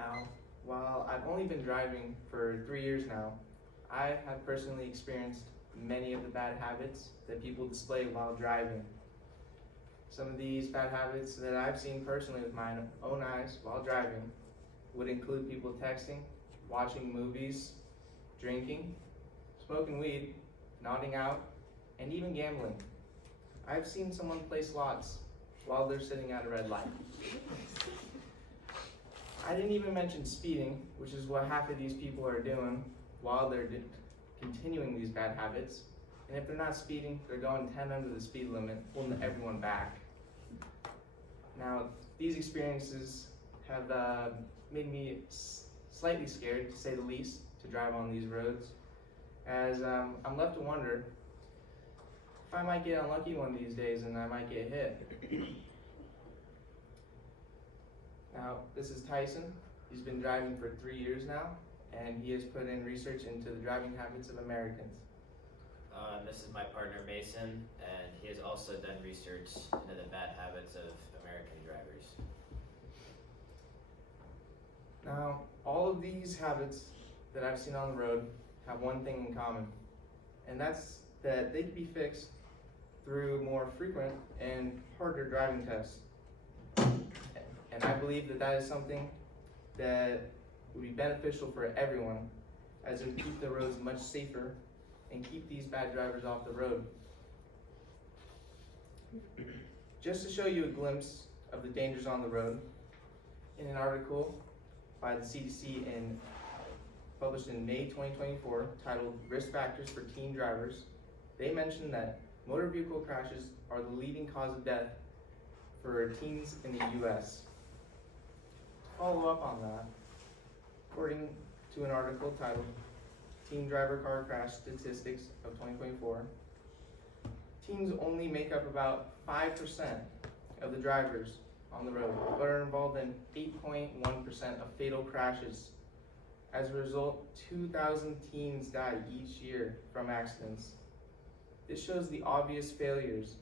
Now, while I've only been driving for 3 years now, I have personally experienced many of the bad habits that people display while driving. Some of these bad habits that I've seen personally with my own eyes while driving would include people texting, watching movies, drinking, smoking weed, nodding out, and even gambling. I've seen someone play slots while they're sitting at a red light. I didn't even mention speeding, which is what half of these people are doing while they're continuing these bad habits. And if they're not speeding, they're going 10 under the speed limit, holding everyone back. Now, these experiences have made me slightly scared, to say the least, to drive on these roads, as I'm left to wonder if I might get unlucky one of these days and I might get hit. Now, this is Tyson. He's been driving for 3 years now, and he has put in research into the driving habits of Americans. This is my partner Mason, and he has also done research into the bad habits of American drivers. Now, all of these habits that I've seen on the road have one thing in common, and that's that they can be fixed through more frequent and harder driving tests. And I believe that that is something that would be beneficial for everyone, as it would keep the roads much safer and keep these bad drivers off the road. Just to show you a glimpse of the dangers on the road, in an article by the CDC published in May 2024 titled Risk Factors for Teen Drivers, they mentioned that motor vehicle crashes are the leading cause of death for teens in the US. To follow up on that, according to an article titled Teen Driver Car Crash Statistics of 2024, teens only make up about 5% of the drivers on the road, but are involved in 8.1% of fatal crashes. As a result, 2,000 teens die each year from accidents. This shows the obvious failures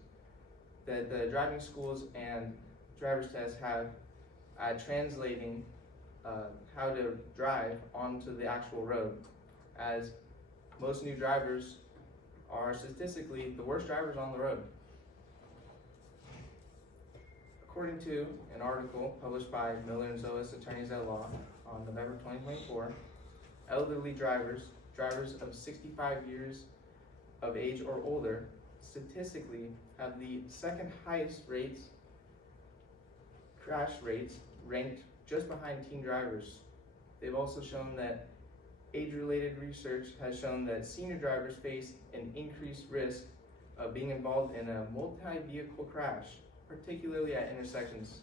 that the driving schools and driver's tests have at translating how to drive onto the actual road, as most new drivers are statistically the worst drivers on the road. According to an article published by Miller and Zoas Attorneys at Law on November 2024, elderly drivers of 65 years of age or older, statistically have the second highest crash rates, ranked just behind teen drivers. They've also shown that age-related research has shown that senior drivers face an increased risk of being involved in a multi-vehicle crash, particularly at intersections.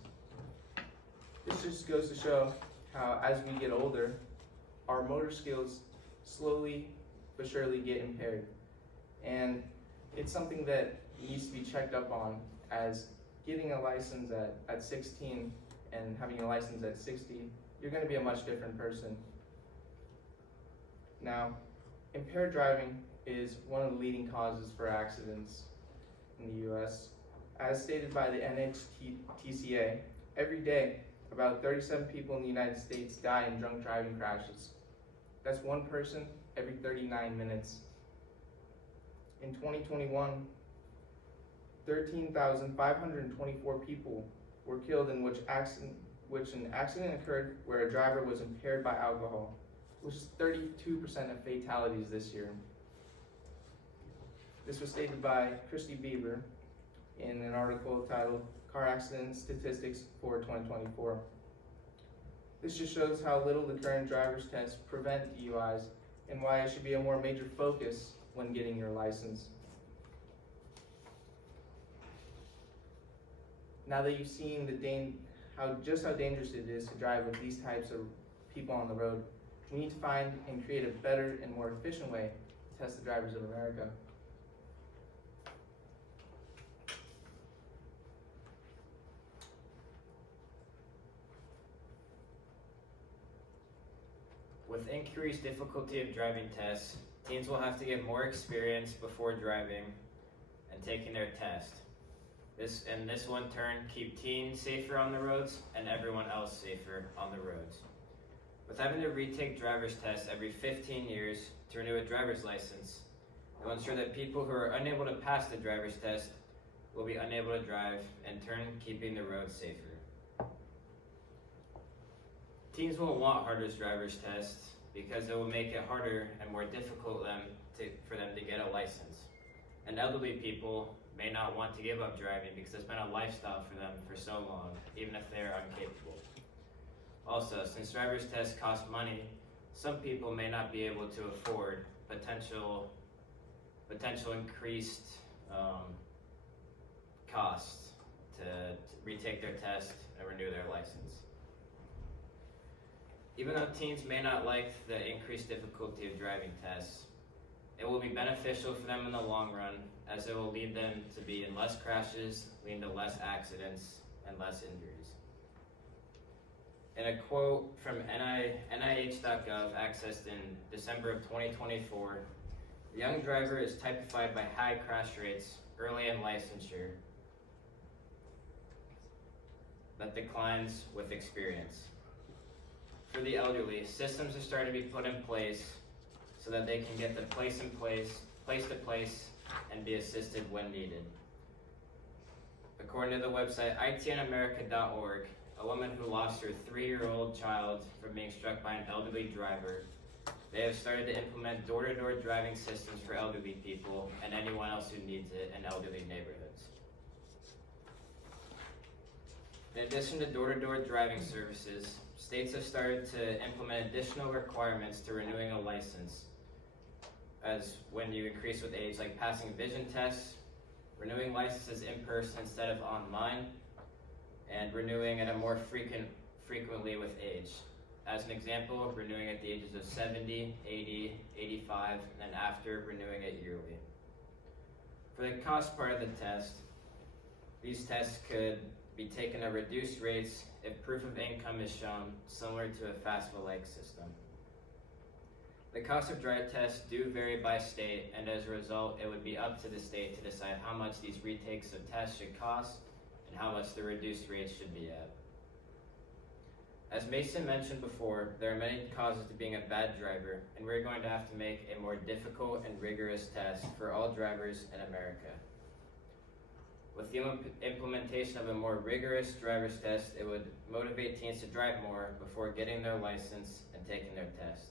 This just goes to show how, as we get older, our motor skills slowly but surely get impaired. And it's something that needs to be checked up on, as getting a license at 16 and having a license at 60, you're going to be a much different person. Now, impaired driving is one of the leading causes for accidents in the US. As stated by the NHTCA, every day, about 37 people in the United States die in drunk driving crashes. That's one person every 39 minutes. In 2021, 13,524 people were killed in which an accident occurred where a driver was impaired by alcohol, which is 32% of fatalities this year. This was stated by Christy Bieber in an article titled Car Accident Statistics for 2024. This just shows how little the current driver's tests prevent DUIs and why it should be a more major focus when getting your license. Now that you've seen just how dangerous it is to drive with these types of people on the road, we need to find and create a better and more efficient way to test the drivers of America. With increased difficulty of driving tests, teens will have to get more experience before driving and taking their test. This will in turn keep teens safer on the roads and everyone else safer on the roads. With having to retake driver's tests every 15 years to renew a driver's license, it will ensure that people who are unable to pass the driver's test will be unable to drive, in turn keeping the roads safer. Teens will want harder driver's tests because it will make it harder and more difficult for them to get a license. And elderly people may not want to give up driving because it's been a lifestyle for them for so long, even if they are incapable. Also, since driver's tests cost money, some people may not be able to afford potential increased costs to retake their test and renew their license. Even though teens may not like the increased difficulty of driving tests, it will be beneficial for them in the long run, as it will lead them to be in less crashes, leading to less accidents and less injuries. In a quote from NIH.gov accessed in December of 2024, a young driver is typified by high crash rates early in licensure that declines with experience. For the elderly, systems are starting to be put in place so that they can get the place to place, and be assisted when needed. According to the website itinamerica.org, a woman who lost her 3-year-old child from being struck by an elderly driver, they have started to implement door-to-door driving systems for elderly people and anyone else who needs it in elderly neighborhoods. In addition to door-to-door driving services, states have started to implement additional requirements to renewing a license, as when you increase with age, like passing vision tests, renewing licenses in person instead of online, and renewing at a more frequently with age. As an example, renewing at the ages of 70, 80, 85, and then after renewing it yearly. For the cost part of the test, these tests could be taken at reduced rates if proof of income is shown, similar to a FAFSA-like system. The cost of drive tests do vary by state, and as a result, it would be up to the state to decide how much these retakes of tests should cost and how much the reduced rates should be at. As Mason mentioned before, there are many causes to being a bad driver, and we're going to have to make a more difficult and rigorous test for all drivers in America. With the implementation of a more rigorous driver's test, it would motivate teens to drive more before getting their license and taking their test.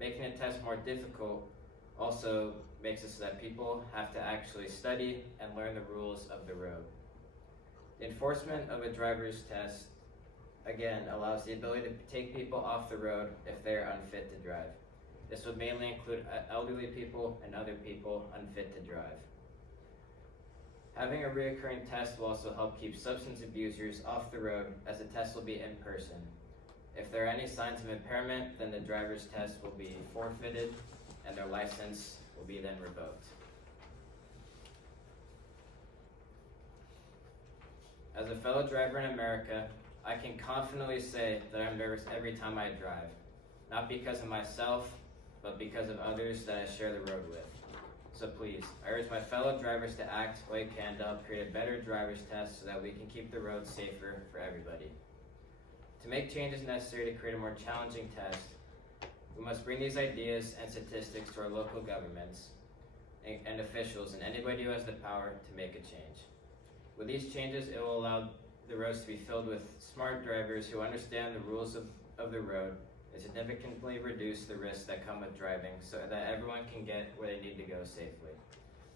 Making a test more difficult also makes it so that people have to actually study and learn the rules of the road. The enforcement of a driver's test, again, allows the ability to take people off the road if they are unfit to drive. This would mainly include elderly people and other people unfit to drive. Having a recurring test will also help keep substance abusers off the road, as the test will be in person. If there are any signs of impairment, then the driver's test will be forfeited and their license will be then revoked. As a fellow driver in America, I can confidently say that I'm nervous every time I drive, not because of myself, but because of others that I share the road with. So please, I urge my fellow drivers to act while you can to help create a better driver's test so that we can keep the roads safer for everybody. To make changes necessary to create a more challenging test, we must bring these ideas and statistics to our local governments and officials and anybody who has the power to make a change. With these changes, it will allow the roads to be filled with smart drivers who understand the rules of the road and significantly reduce the risks that come with driving so that everyone can get where they need to go safely.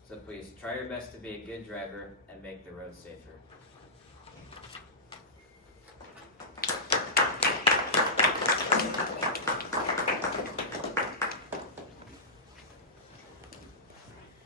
So please, try your best to be a good driver and make the roads safer.